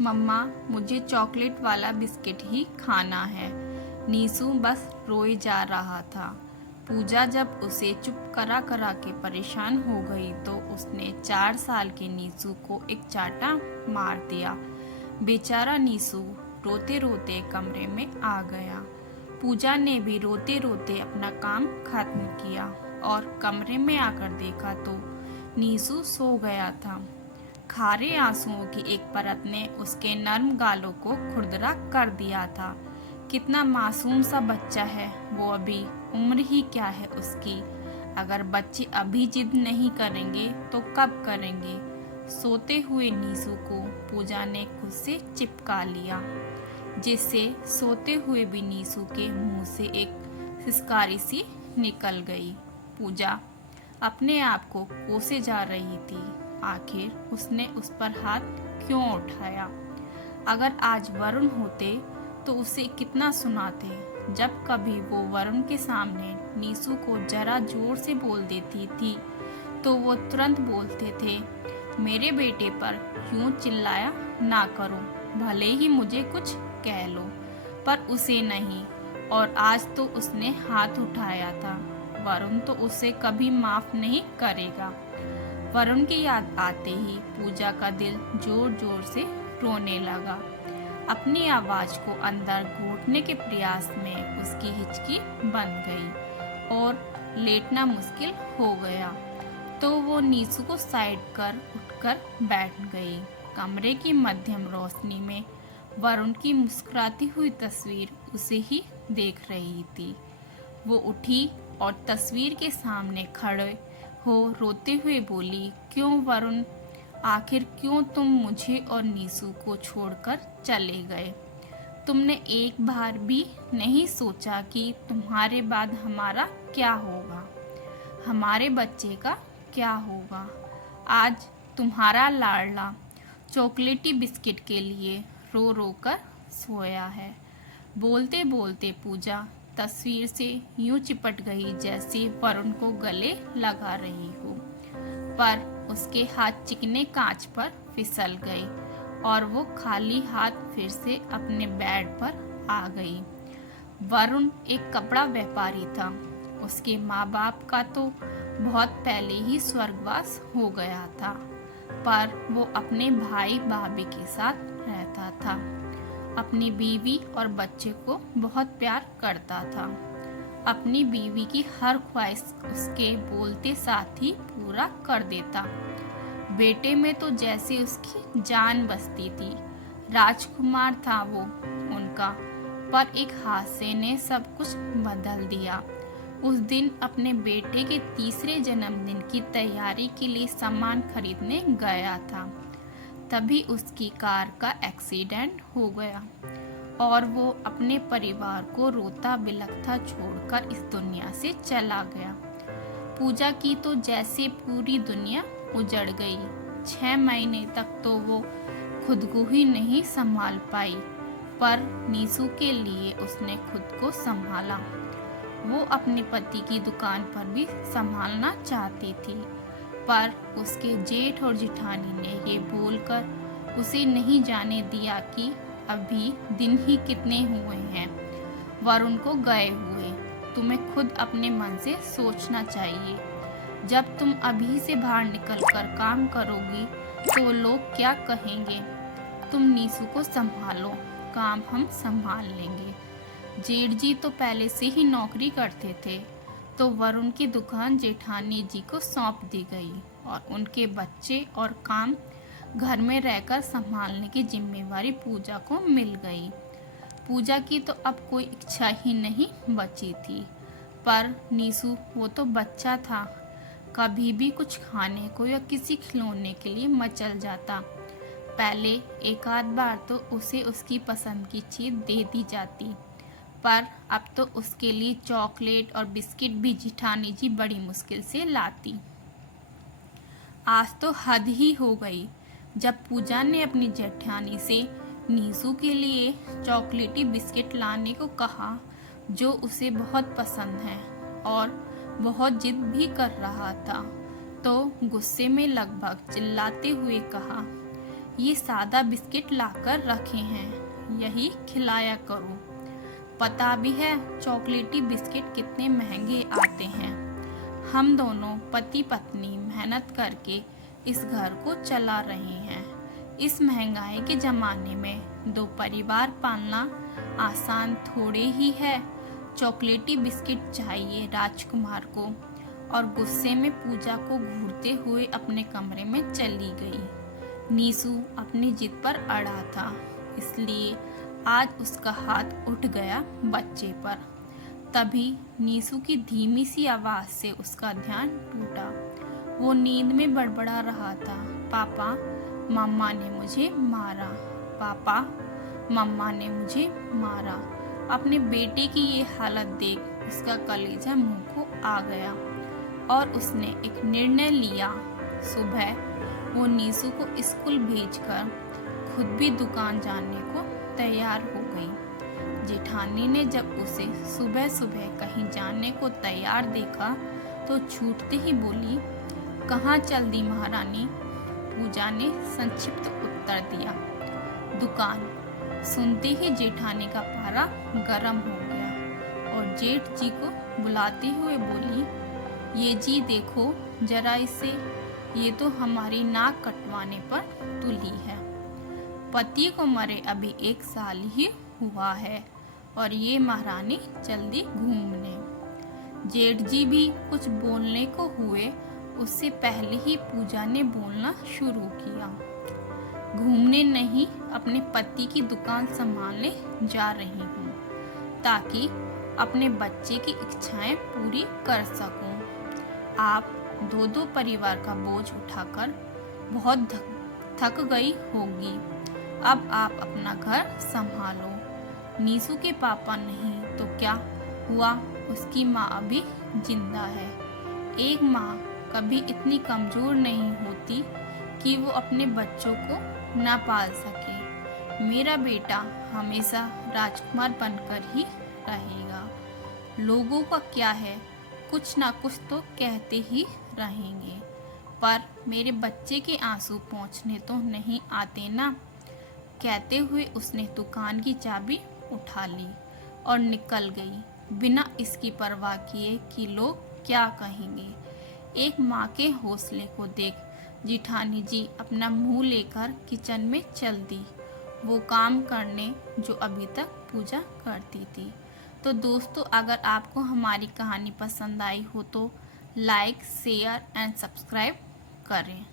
मम्मा, मुझे चॉकलेट वाला बिस्किट ही खाना है। नीसू बस रोए जा रहा था। पूजा जब उसे चुप करा करा के परेशान हो गई तो उसने 4 साल के नीसू को एक चाटा मार दिया। बेचारा नीसू रोते रोते कमरे में आ गया। पूजा ने भी रोते रोते अपना काम खत्म किया और कमरे में आकर देखा तो नीसू सो गया था। खारे आंसुओं की एक परत ने उसके नर्म गालों को खुरदरा कर दिया था। कितना मासूम सा बच्चा है वो, अभी उम्र ही क्या है उसकी। अगर बच्चे अभी जिद नहीं करेंगे तो कब करेंगे। सोते हुए नीसू को पूजा ने खुद से चिपका लिया, जिससे सोते हुए भी नीसू के मुंह से एक सिसकारी सी निकल गई। पूजा अपने आप को कोसे जा रही थी। आखिर उसने उस पर हाथ क्यों उठाया। अगर आज वरुण होते तो उसे कितना सुनाते। जब कभी वो वरुण के सामने नीसू को जरा जोर से बोल देती थी तो वो तुरंत बोलते थे, मेरे बेटे पर क्यों चिल्लाया ना करो, भले ही मुझे कुछ कह लो। पर उसे नहीं, और आज तो उसने हाथ उठाया था। वरुण तो उसे कभी माफ नहीं करेगा। वरुण की याद आते ही पूजा का दिल जोर जोर से रोने लगा। अपनी आवाज को अंदर घोटने के प्रयास में उसकी हिचकी बंद गई और लेटना मुश्किल हो गया। तो वो नीसू को साइड कर उठकर बैठ गई। कमरे की मध्यम रोशनी में वरुण की मुस्कुराती हुई तस्वीर उसे ही देख रही थी। वो उठी और तस्वीर के सामने खड़े हो रोते हुए बोली, क्यों वरुण, आखिर क्यों तुम मुझे और नीसू को छोड़कर चले गए। तुमने एक बार भी नहीं सोचा कि तुम्हारे बाद हमारा क्या होगा, हमारे बच्चे का क्या होगा। आज तुम्हारा लाडला चॉकलेटी बिस्किट के लिए रो रो कर सोया है। बोलते बोलते पूजा तस्वीर से यूं चिपट गई जैसे वरुण को गले लगा रही हो, पर उसके हाथ चिकने कांच पर फिसल गए और वो खाली हाथ फिर से अपने बेड पर आ गई। वरुण एक कपड़ा व्यापारी था। उसके माँ बाप का तो बहुत पहले ही स्वर्गवास हो गया था, पर वो अपने भाई भाभी के साथ रहता था। अपनी बीवी और बच्चे को बहुत प्यार करता था। अपनी बीवी की हर ख्वाहिश उसके बोलते साथ ही पूरा कर देता। बेटे में तो जैसे उसकी जान बसती थी। राजकुमार था वो उनका, पर एक हादसे ने सब कुछ बदल दिया। उस दिन अपने बेटे के तीसरे जन्मदिन की तैयारी के लिए सामान खरीदने गया था। तभी उसकी कार का एक्सीडेंट हो गया और वो अपने परिवार को रोता बिलखता छोड़कर इस दुनिया से चला गया। पूजा की तो जैसे पूरी दुनिया उजड़ गई। 6 महीने तक तो वो खुद को ही नहीं संभाल पाई, पर नीसू के लिए उसने खुद को संभाला। वो अपने पति की दुकान पर भी संभालना चाहती थी, पर उसके जेठ और जेठानी ने ये बोलकर उसे नहीं जाने दिया कि अभी दिन ही कितने हुए हैं वरुण को गए हुए। तुम्हें खुद अपने मन से सोचना चाहिए। जब तुम अभी से बाहर निकलकर काम करोगी तो लोग क्या कहेंगे। तुम नीसू को संभालो, काम हम संभाल लेंगे। जेठ जी तो पहले से ही नौकरी करते थे, तो वरुण की दुकान जेठानी जी को सौंप दी गई और उनके बच्चे और काम घर में रहकर संभालने की जिम्मेवारी पूजा को मिल गई। पूजा की तो अब कोई इच्छा ही नहीं बची थी, पर नीसू वो तो बच्चा था, कभी भी कुछ खाने को या किसी खिलौने के लिए मचल जाता। पहले एक आध बार तो उसे उसकी पसंद की चीज़ दे दी जाती, पर अब तो उसके लिए चॉकलेट और बिस्किट भी जेठानी जी बड़ी मुश्किल से लाती। आज तो हद ही हो गई जब पूजा ने अपनी जेठानी से नीसू के लिए चॉकलेटी बिस्किट लाने को कहा, जो उसे बहुत पसंद है और बहुत जिद भी कर रहा था, तो गुस्से में लगभग चिल्लाते हुए कहा, ये सादा बिस्किट लाकर रखे हैं, यही खिलाया करो। पता भी है चॉकलेटी बिस्किट कितने महंगे आते हैं। हम दोनों पति पत्नी मेहनत करके इस घर को चला रहे हैं। इस महंगाई के ज़माने में 2 परिवार पालना आसान थोड़े ही है। चॉकलेटी बिस्किट चाहिए राजकुमार को, और गुस्से में पूजा को घूरते हुए अपने कमरे में चली गई। नीसू अपनी जिद पर अड़ा था, इसलिए आज उसका हाथ उठ गया बच्चे पर। तभी नीसू की धीमी सी आवाज़ से उसका ध्यान टूटा। वो नींद में बड़बड़ा रहा था, पापा मम्मा ने मुझे मारा, पापा मम्मा ने मुझे मारा। अपने बेटे की ये हालत देख उसका कलेजा मुंह को आ गया और उसने एक निर्णय लिया। सुबह वो नीसू को स्कूल भेजकर खुद भी दुकान जाने को तैयार हो गई। जेठानी ने जब उसे सुबह सुबह कहीं जाने को तैयार देखा तो छूटते ही बोली, कहाँ चल दी महारानी? पूजा ने संक्षिप्त उत्तर दिया, दुकान। सुनते ही जेठानी का पारा गरम हो गया और जेठ जी को बुलाते हुए बोली, ये जी देखो जरा इसे, ये तो हमारी नाक कटवाने पर तुली है। पति को मरे अभी 1 साल ही हुआ है और ये महारानी जल्दी घूमने। जेठ जी भी कुछ बोलने को हुए, उससे पहले ही पूजा ने बोलना शुरू किया, घूमने नहीं, अपने पति की दुकान संभालने जा रही हूँ ताकि अपने बच्चे की इच्छाएं पूरी कर सकूं। आप 2 परिवार का बोझ उठाकर बहुत थक गई होगी। अब आप अपना घर संभालो। नीसू के पापा नहीं तो क्या हुआ, उसकी माँ अभी जिंदा है। एक माँ कभी इतनी कमज़ोर नहीं होती कि वो अपने बच्चों को ना पाल सके। मेरा बेटा हमेशा राजकुमार बनकर ही रहेगा। लोगों का क्या है, कुछ ना कुछ तो कहते ही रहेंगे, पर मेरे बच्चे के आंसू पोंछने तो नहीं आते ना। कहते हुए उसने दुकान की चाबी उठा ली और निकल गई, बिना इसकी परवाह किए कि लोग क्या कहेंगे। एक माँ के हौसले को देख जेठानी जी अपना मुंह लेकर किचन में चल दी, वो काम करने जो अभी तक पूजा करती थी। तो दोस्तों, अगर आपको हमारी कहानी पसंद आई हो तो लाइक, शेयर एंड सब्सक्राइब करें।